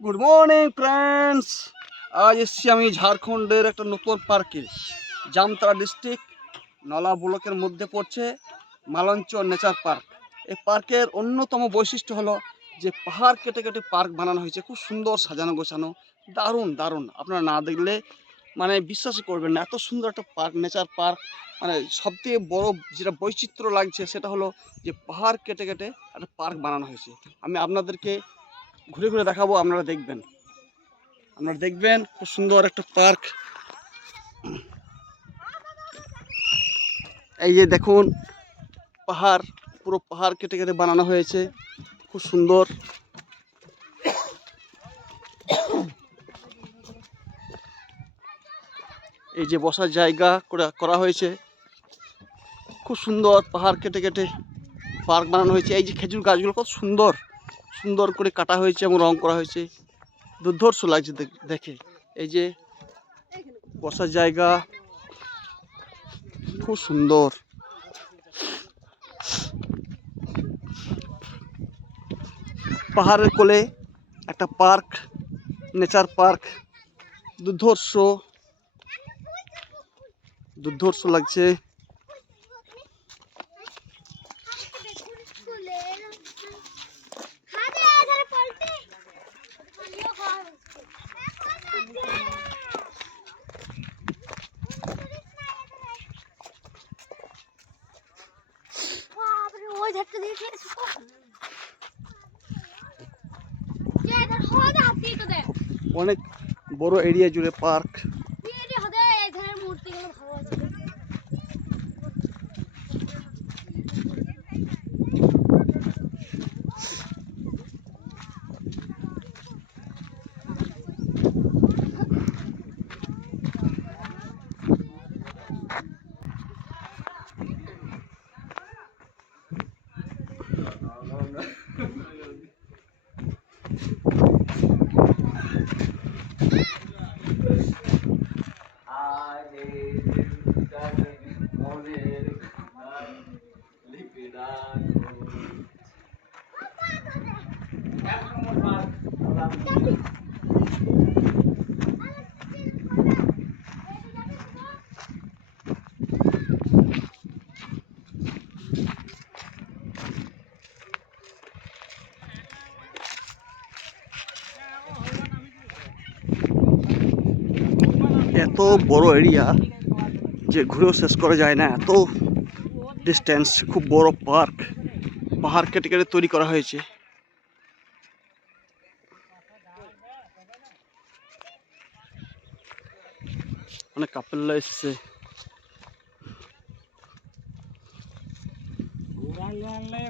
Good morning friends. আজ এসেছি আমি ঝাড়খণ্ডের একটা নতুন পার্কে, জামতারা ডিস্ট্রিক্ট নলা ব্লকের মধ্যে পড়ছে মালঞ্চ নেচার পার্ক। এই পার্কের অন্যতম বৈশিষ্ট্য হলো যে পাহাড় কেটে কেটে পার্ক বানানো হয়েছে, খুব সুন্দর সাজানো গোছানো, দারুণ দারুণ। আপনারা না দেখলে মানে বিশ্বাসই করবেন না, এত সুন্দর একটা পার্ক, নেচার পার্ক। মানে সবথেকে বড় যেটা বৈচিত্র্য লাগছে সেটা হলো যে পাহাড় কেটে কেটে একটা পার্ক বানানো হয়েছে। আমি আপনাদেরকে ঘুরে ঘুরে দেখাবো, আপনারা দেখবেন খুব সুন্দর একটা পার্ক। এই যে দেখুন পাহাড়, পুরো পাহাড় কেটে কেটে বানানো হয়েছে, খুব সুন্দর। এই যে বসার জায়গা করা হয়েছে, খুব সুন্দর। পাহাড় কেটে কেটে পার্ক বানানো হয়েছে। এই যে খেজুর গাছগুলো কত সুন্দর সুন্দর করে কাটা হয়েছে এবং রং করা হয়েছে, দুর্ধর্ষ লাগছে দেখে। এই যে বসার জায়গা, খুব সুন্দর। পাহাড়ের কোলে একটা পার্ক, নেচার পার্ক, দুর্ধর্ষ দুর্ধর্ষ লাগছে। অনেক বড় এরিয়া জুড়ে পার্ক। এত বড় এরিয়া যে ঘুরেও শেষ করা যায় না, এত ডিস্টেন্স, খুব বড় পার্ক, পাহাড় কেটে কেটে তৈরি করা হয়েছে। অনেক কাপেলরা এসছে।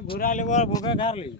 ঘুরাইলে ভুকে ঘাড়লি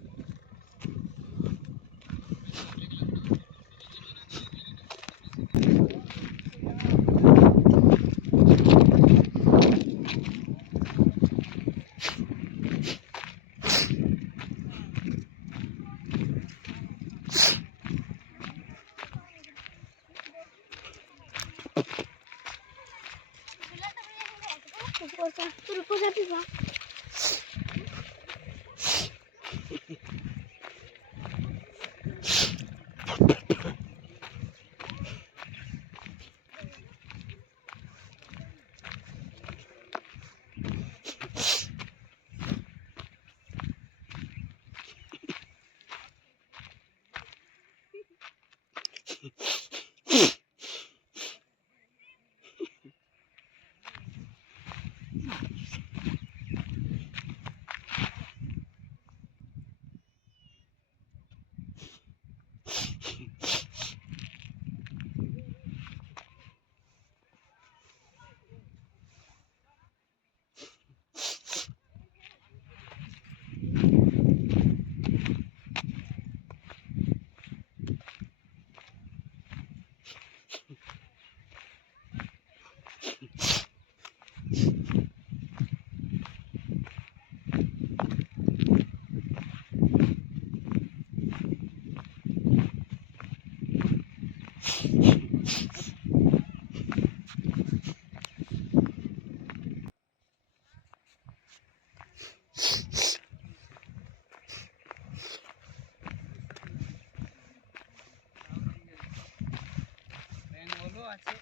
আছে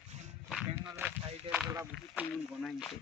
বেঙ্গলের সাইডের গুলা বুঝি কেমন বানাইছে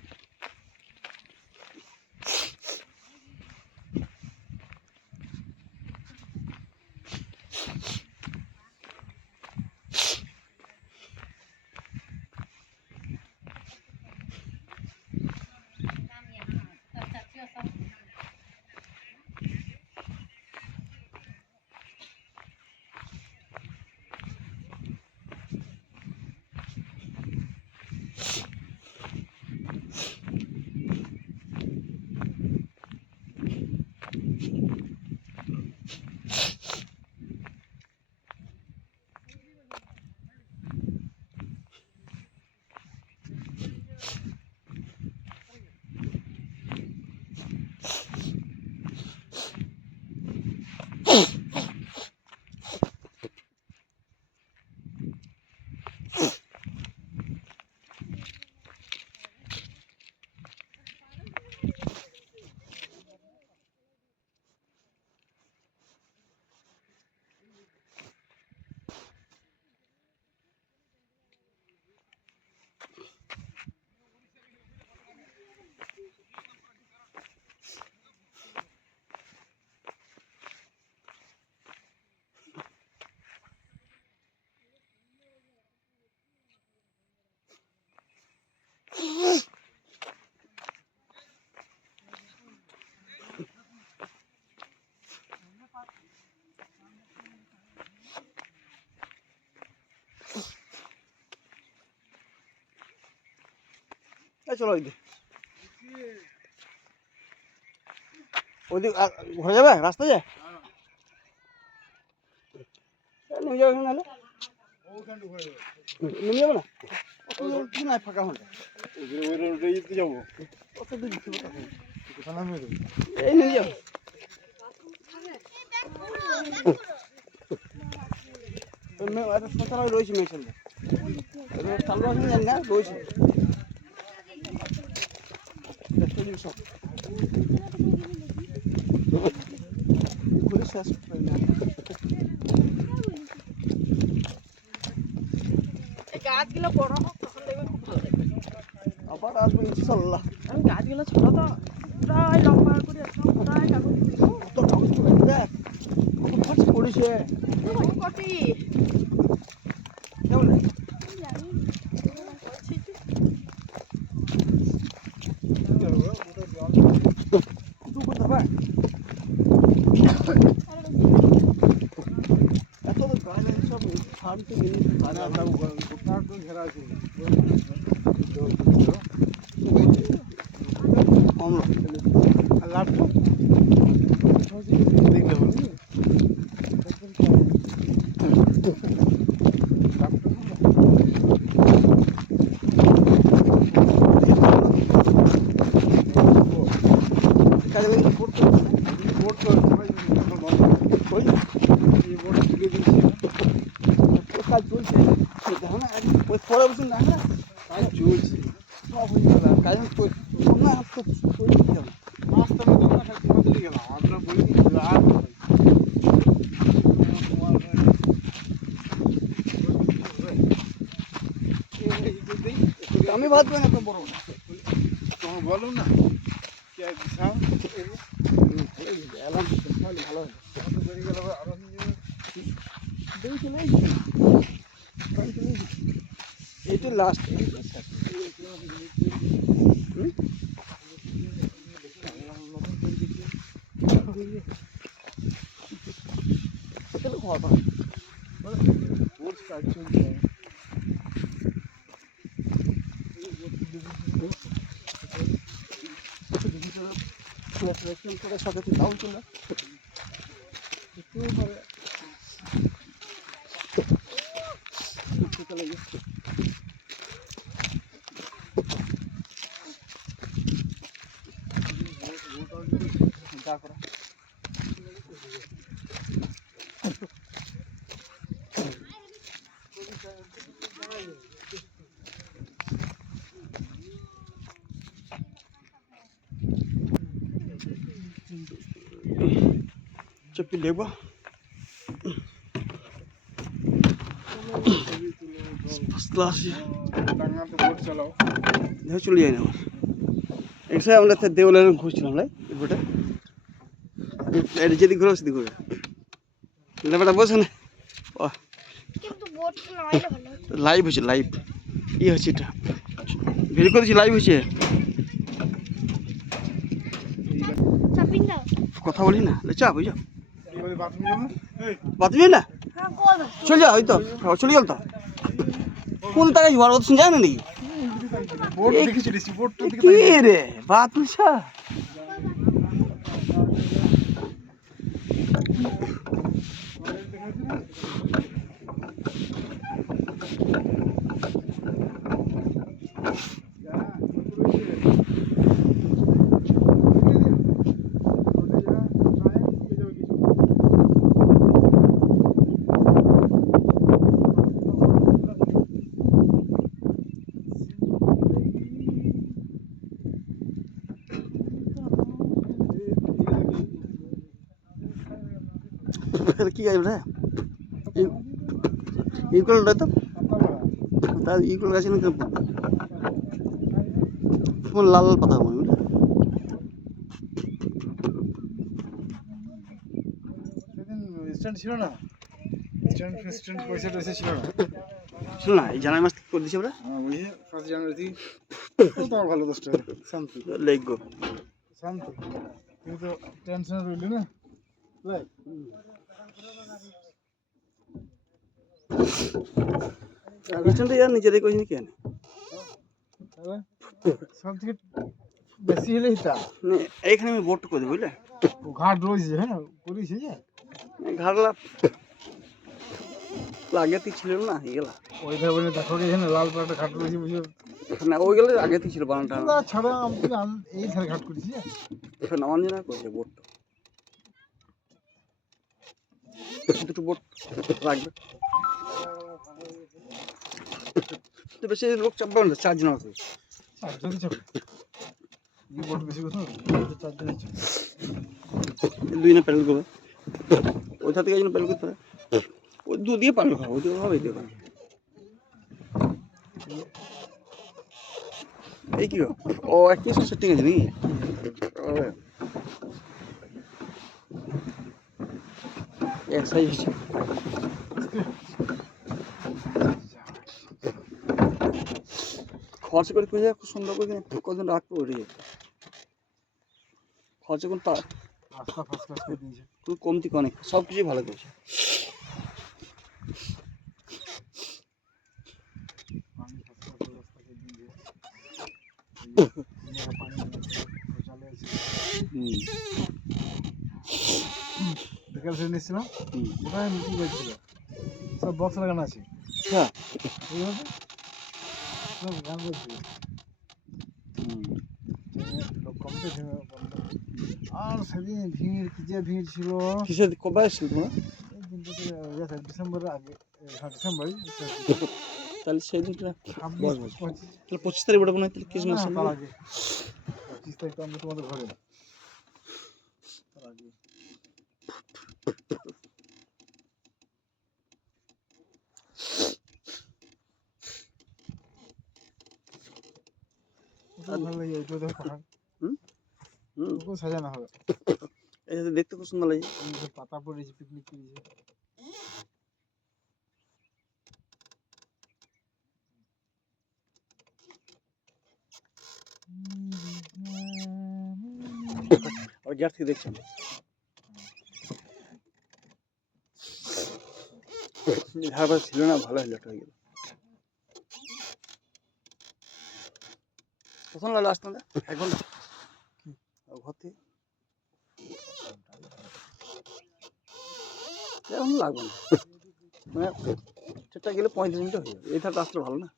এই চলো ওইদিকে ওইদিকে ঘরে যাবে রাস্তা যায় নেমে যাবে নাহলে নেমে যাবে না কি নাই ফাঁকা হলে ওই রোডে যেতে যাবো কত দূর দিতে কোথায় এই নেমে যাবে সকালে রয়েছে মেশিনটা চালু আছে জানি না রয়েছে সব ঘুরে শেষ করে না গাছগুলো বড় হোক তখন দেখবে খুব ভালো লাগবে আবার আসবো ইনশাল্লাহ আমি গাছগুলো ছোট তো প্রায় লম্বা করে একদম প্রায় কাগজ কত কাগজ করে দেখ কত খরচ পড়েছে কটি কেমন দু করতে পারে এত গাছ সব ফার্ম থেকে ঘেরা আছে কম আর লাগবো দেখলে বলবি কাজে লেগে করতে বোট করে ওই এই বোট তুলে দিচ্ছি কাজ চলছে দেখো না পরে বসুন না হ্যাঁ কাজ চলছে সব হয়ে যাবে কাজ না খুব চলছে রাস্তা মধ্যে গেলাম আমরা বলি আর আমি ভাববে না তো বড় তোমার বলো না কে দিশাও এলাম তাহলে ভালো হবে বেরিয়ে গেল আরো দেরি চলে এইটা লাস্ট খাওয়া বোট কাজ চলছে করে সাথে দাও চলে চলে গেছে যা করা चप्पी लेबा ফার্স্ট ক্লাস ডাঙ্গাতে বোট চালাও। দেখে চলে যাই না আমার এসে আমরা দেওয়ালের ঘুরছিলাম লাই ঘুরে যেদিক ঘুরে সেদিক ঘুরে ব্যাপারটা বোঝে না কিন্তু বোটটা নামাইলে ভালো হতো। লাইভ হয়েছে লাইভ কি হচ্ছে এটা ভিডিও করেছি লাইভ হয়েছে চাপিন দাও। কথা বলি না চাপ হয়ে যাও এবারে বাথরুম যাবো। এই বাতমি না হ্যাঁ কল চলে যাও ওই তো চলে গেল তো কোন তাকাই বড় কথা শুনে যায় না নাকি বোট দেখে চলেছি, বোটটার দিকে কি রে বাত মিশা কি গাছ রে ইকুয়াল তো তার ইকুয়াল গাছ না কেমন লাল লাল পাতা হবে বুঝলে সেদিন স্ট্যান্ড ছিল না, স্ট্যান্ড পয়সা টয়সা ছিল না। শোন না এই জানুয়ারি মাস থেকে করে দিছি আমরা হ্যাঁ বুঝি 1 জানুয়ারি থেকে তাও ভালো 10 টাকা শান্তি লেগ গো শান্তি, কিন্তু টেনশন রইল না লাইক রিসেন্টলি यार নিচে দেখো নি কেন সব থেকে বেশি হলে এটা এইখানে আমি বোট করে দেব বুঝলে ঘাট রয়েছে, হ্যাঁ করিস যে ঘাটলা লাগে তুই ছিল না এগুলা ওই ধারে দেখো এখানে লাল পাড়াটা ঘাট রয়েছে বুঝে না ওইগুলো আগে থেকে ছিল বানানটা না ছাড়া আমি এই ধারে ঘাট করেছি। নামান জানা করছে বোট দুটো বোট রাখবে তো বেশি লোক চাপবে না 4 জন আছে চারজনই চাপে এই বোট বেশি কথা চারজনই চাপে দুই না প্যাডেল করবে ওইটা থেকে একজন প্যাডেল করতে পারে ওই দু দিয়ে প্যাডেল খাবো ওই হবে দেখো এই কি ও একই সব সেটিং আছে নাকি এক্সারসাইজ হচ্ছে খরচ করে খুঁজে খুব সুন্দর করে কজন রাখতে পারি খরচ কোন তা রাস্তা ফার্স্ট ক্লাস করে দিয়েছে। খুব কমতি অনেক সব কিছুই ভালো করেছে পানি ফার্স্ট ক্লাস ব্যবস্থা করে দিয়েছে। পানি শৌচালয় আছে। বিকেল ট্রেন এসেছিলাম, ওখানে মিটিং হয়েছিল, সব বক্স লাগানো আছে। হ্যাঁ ঠিক আছে, সব গান বলছিল, লোক কমতে আর সেদিন ভিড় কি যে ভিড় ছিল। কিসের কবে আসছিল তোমরা এই দিনটাতে ডিসেম্বরের আগে, হ্যাঁ ডিসেম্বরই তাহলে সেই দিনটা 26 25 তাহলে 25 তারিখ ওটা মনে হয় তাহলে ক্রিসমাস তার আগে 25 তারিখ তো আমরা তোমাদের ঘরে তার আগে। ওটা ভালো লাগে, ওইটা দেখো পাহাড়, ওটাও সাজানো হবে। এটা দেখতে খুব সুন্দর লাগে পাতা পড়েছে, পিকনিক করেছে। আর গ্যাস থেকে দেখছেন ধারবার ছিল না ভালো হলো হয়ে গেল কখন লাগলো আসতে না 1 ঘন্টা ঘর থেকে এখন লাগবে না মানে সেটা গেলে 35 মিনিট হয়ে যাবে এই ধারটা আসলে ভালো না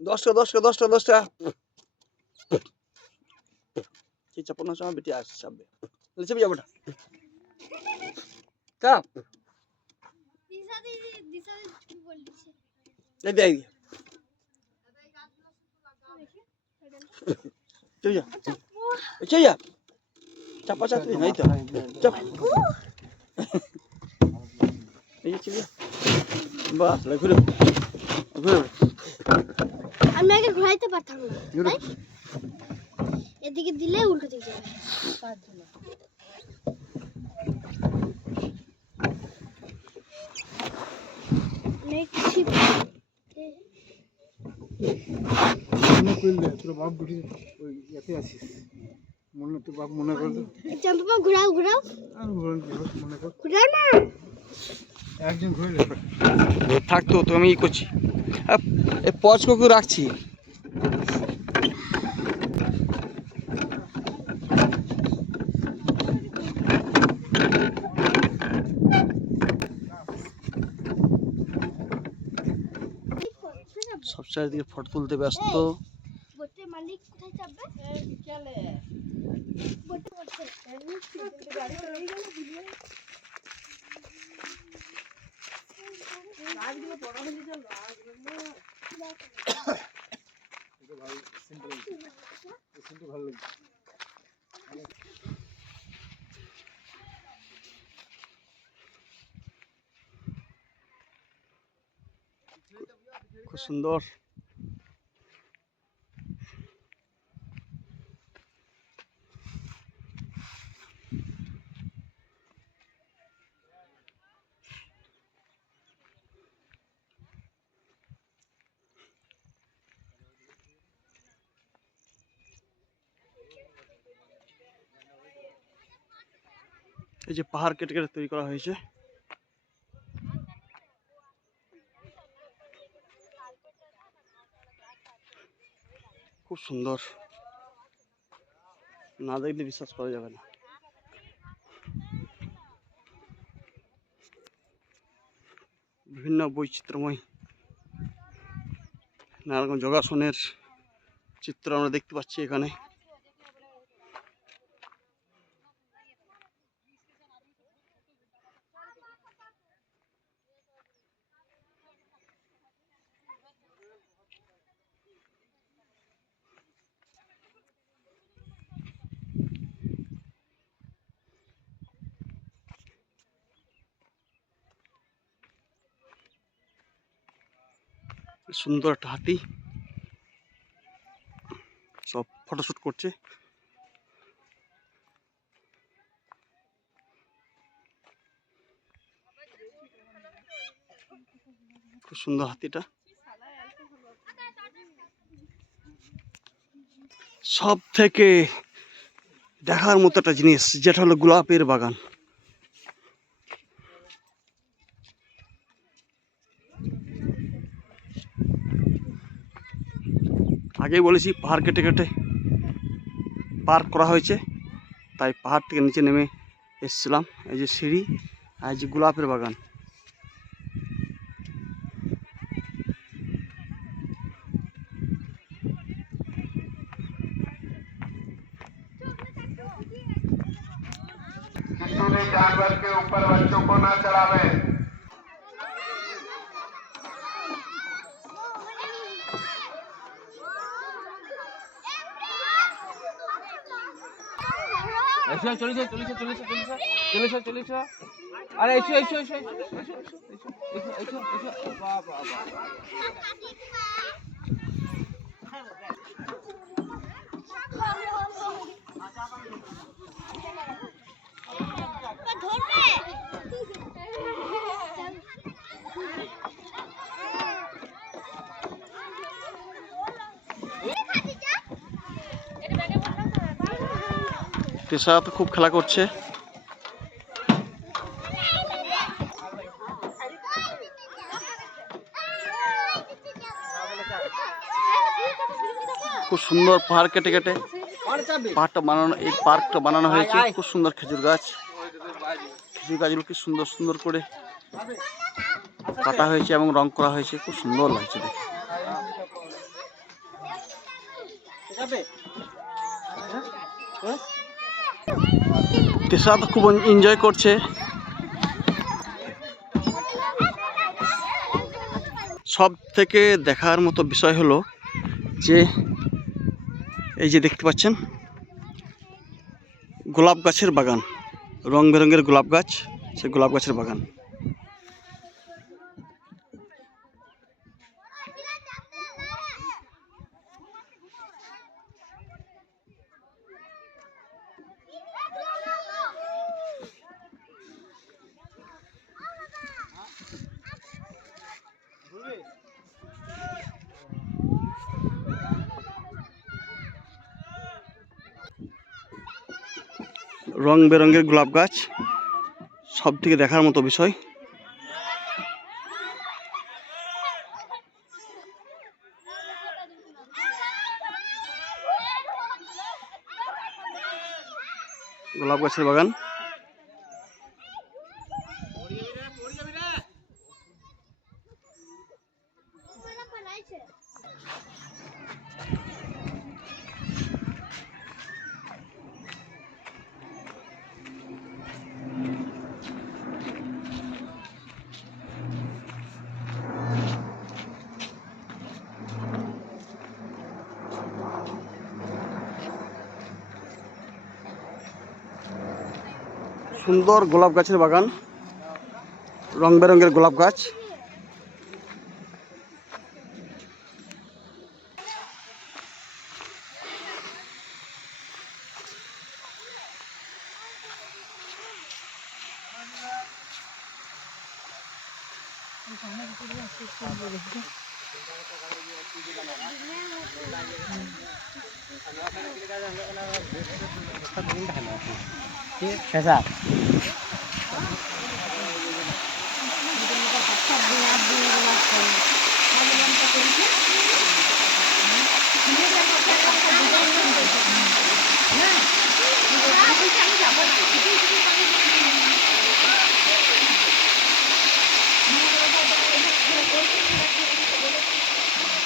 দশটা কি চাপানো সময় বেটি আসছে চাপবে চেপে যাবো না চাপ এই দেখ চেপে যা চেপে যা চাপা চাপ এই তো চাপ এই চেপে যা বাস ঘুরে ঘুরে আমি আগে ঘোরাইতে পারতাম না তাই এদিকে দিলে উল্টো দিকে যাবে মনে করলে তোর বাপ বুঝি ওই ইয়াতে আছিস মনে তোর বাপ মনে করলো চম্পা ঘোরাও ঘোরাও আর ঘোরান কি হোক মনে কর ঘোরাও না একদিন ঘুরলে থাকতো তো আমি ই করছি এই পজ কুকুর রাখছি সব চারিদিকে ফটো তুলতে ব্যস্ত বোটের মালিক কোথায় চাপবে চলে বোটে বোটে গাড়ি চলে গেল ভিডিও রাজগুলো বড় হয়ে গেল রাজগুলো এটা ভালো সিম্পল সিম্পল ভালো লাগে খুব সুন্দর এই যে পাহাড় কেটে কেটে তৈরি করা হয়েছে খুব সুন্দর না দেখলে বিশ্বাস করা যাবে না বিভিন্ন বৈচিত্র্যময় নানা রকম যোগাসনের চিত্র আমরা দেখতে পাচ্ছি এখানে সুন্দর একটা হাতি সব ফটোশুট করছে খুব সুন্দর হাতিটা সব থেকে দেখার মতো একটা জিনিস যেটা হলো গোলাপের বাগান আগেই বলেছি পাহাড় কেটে কেটে পার্ক করা হয়েছে তাই পাহাড় থেকে নিচে নেমে এসেছিলাম এই যে সিঁড়ি আর এই যে গোলাপের বাগান किसी ने जानवर के ऊपर बच्चों को ना चढ़ावे চলিস আরে এসো বাহ বাহ বাহ টেসা তো খুব খেলা করছে খুব সুন্দর পাহাড় কেটে কেটে পাহাড়টা বানানো এই পার্কটা বানানো হয়েছে খুব সুন্দর খেজুর গাছগুলো কি সুন্দর সুন্দর করে কাটা হয়েছে এবং রং করা হয়েছে খুব সুন্দর লাগছে দেখে তৃষা তো খুব এনজয় করছে। সব থেকে দেখার মতো বিষয় হলো যে এই যে দেখতে পাচ্ছেন গোলাপ গাছের বাগান, রং বেরঙের গোলাপ গাছ, সেই গোলাপ গাছের বাগান। রং বেরঙের গোলাপ গাছ সব থেকে দেখার মতো বিষয়। গোলাপ গাছের বাগান। সুন্দর গোলাপ গাছের বাগান, রং বেরঙের গোলাপ গাছ।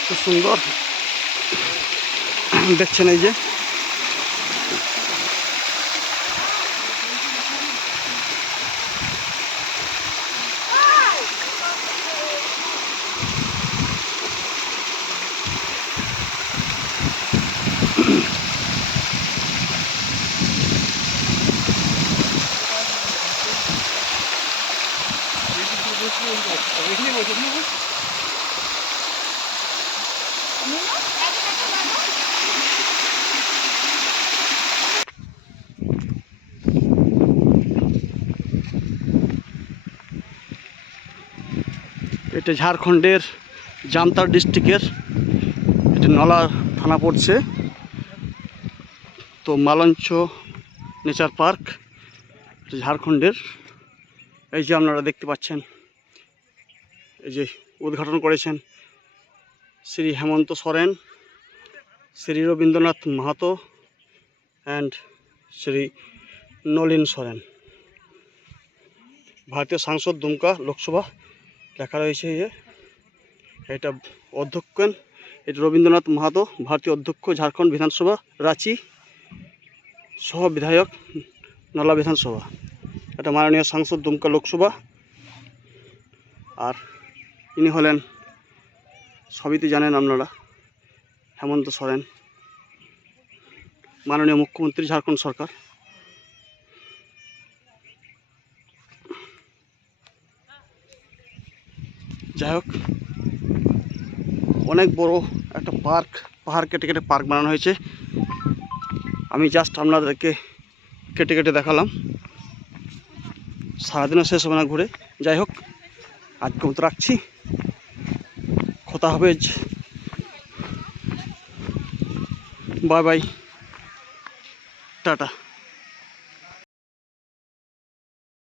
খুব সুন্দর দেখছেন এই যে এটা ঝাড়খণ্ডের জামতারা ডিস্ট্রিক্টের, এটা নলা থানা পড়ছে। তো মালঞ্চ নেচার পার্ক ঝাড়খণ্ডের। এই যে আপনারা দেখতে পাচ্ছেন, এই যে উদ্ঘাটন করেছেন শ্রী হেমন্ত সোরেন, শ্রী রবীন্দ্রনাথ মাহাতো অ্যান্ড শ্রী নলিন সোরেন। ভারতীয় সাংসদ দুমকা লোকসভা লেখা রয়েছে। এটা অধ্যক্ষ, এটা রবীন্দ্রনাথ মাহাতো, ভারতীয় অধ্যক্ষ ঝাড়খণ্ড বিধানসভা রাঁচি, সহ বিধায়ক নলা বিধানসভা। এটা মাননীয় সাংসদ দুমকা লোকসভা। আর ইনি হলেন, সবই তো জানেন আপনারা, হেমন্ত সোরেন, মাননীয় মুখ্যমন্ত্রী ঝাড়খণ্ড সরকার। যাই হোক, অনেক বড় একটা পার্ক, পাহাড় কেটে কেটে পার্ক বানানো হয়েছে। আমি জাস্ট আপনাদেরকে কেটে কেটে দেখালাম, সারাদিনও শেষ হবে না ঘুরে। যাই হোক, আজকে মতো রাখছি, কথা হবে, বাই বাই, টাটা।